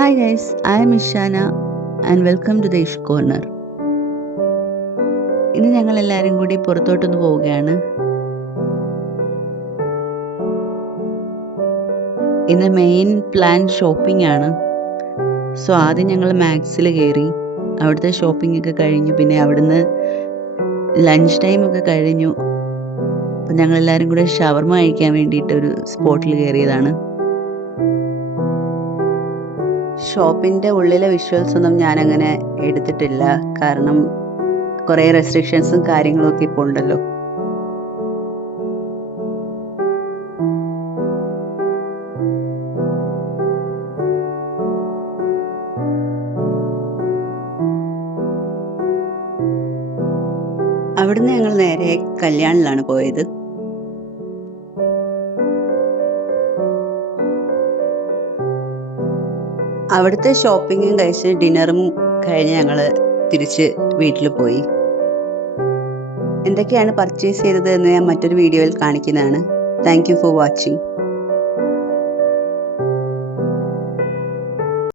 Hi guys, I am Ishana and welcome to the Ish Corner. ഇന്ന് ഞങ്ങൾ എല്ലാവരും കൂടി പുറത്തോട്ടൊന്ന് പോവുകയാണ്. ഇന്ന് മെയിൻ പ്ലാൻ ഷോപ്പിംഗ് ആണ്. സോ ആദ്യം ഞങ്ങൾ മാക്സിൽ കയറി, അവിടുത്തെ ഷോപ്പിംഗ് ഒക്കെ കഴിഞ്ഞു. പിന്നെ അവിടുന്ന് ലഞ്ച് ടൈം ഒക്കെ കഴിഞ്ഞു. അപ്പം ഞങ്ങൾ എല്ലാവരും കൂടെ ഷവർമ കഴിക്കാൻ വേണ്ടിയിട്ട് ഒരു സ്പോട്ടിൽ കയറിയതാണ്. ഷോപ്പിൻ്റെ ഉള്ളിലെ വിഷ്വൽസ് ഒന്നും ഞാനങ്ങനെ എടുത്തിട്ടില്ല, കാരണം കുറേ റെസ്ട്രിക്ഷൻസും കാര്യങ്ങളും ഒക്കെ ഇപ്പോൾ ഉണ്ടല്ലോ. അവിടുന്ന് ഞങ്ങൾ നേരെ കല്യാണിലാണ് പോയത്. അവിടുത്തെ ഷോപ്പിങ്ങും കഴിച്ച് ഡിന്നറും കഴിഞ്ഞ് ഞങ്ങൾ തിരിച്ച് വീട്ടിൽ പോയി. എന്തൊക്കെയാണ് പർച്ചേസ് ചെയ്തത് എന്ന് ഞാൻ മറ്റൊരു വീഡിയോയിൽ കാണിക്കുന്നതാണ്. Thank you for watching.